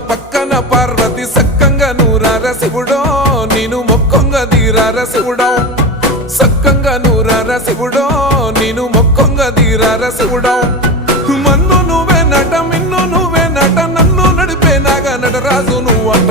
పక్కన పార్వతి సక్కంగా నూరార శివుడో నేను మొక్కంగా దీరార శివుడో సక్కంగా నూరార శివుడో నేను మొక్కంగా దీరార శివుడో మన్ను నువ్వే నట మిన్ను నువ్వే నట నన్ను నడిపే నాగా నటరాజు నువ్వంట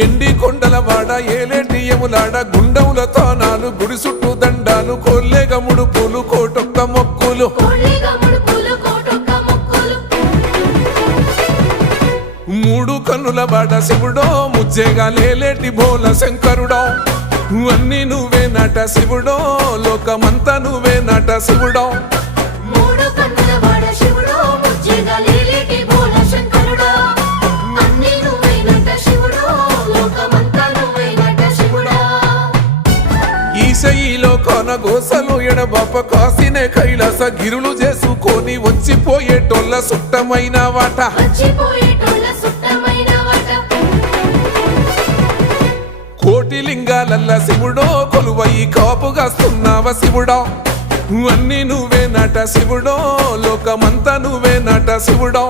ఎండి కొండల వాడ ఏలేటి యములాడ గుండములతో నాలు గుడి చుట్టూ దండాలు కోల్లేగ ముడుపులు కోటొక్క మొక్కులు మూడు కన్నుల వాడ శివుడో ముజ్జేగా లేలేటి బోల శంకరుడో అన్ని నువ్వే నట శివుడో లోకమంతా నువ్వే నట శివుడో ఈశయిలో కొన గోసలు ఎడబాప కాసినే కైలాస గిరులు చేసుకొని వచ్చిపోయేటోళ్ళ సుట్టమైన వాట కోటి లింగాలల్ల శివుడో కొలువయి కాపుగాస్తున్నావ శివుడో అన్ని నువ్వే నట శివుడో లోకమంతా నువ్వే నట శివుడో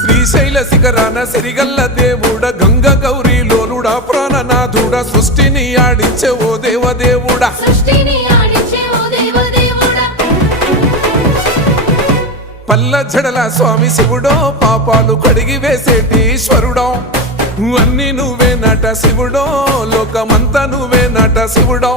శ్రీశైల శిఖరాన సిరిగల్ల దేవుడ గంగ గౌరీ లోలుడా ప్రాణనాథుడ సృష్టిని ఆడించే ఓ దేవదేవుడా పల్ల జడల స్వామి శివుడో పాపాలు కడిగి వేసేటి ఈశ్వరుడో అన్ని నువ్వే నట శివుడో లోకమంతా నువ్వే నట శివుడో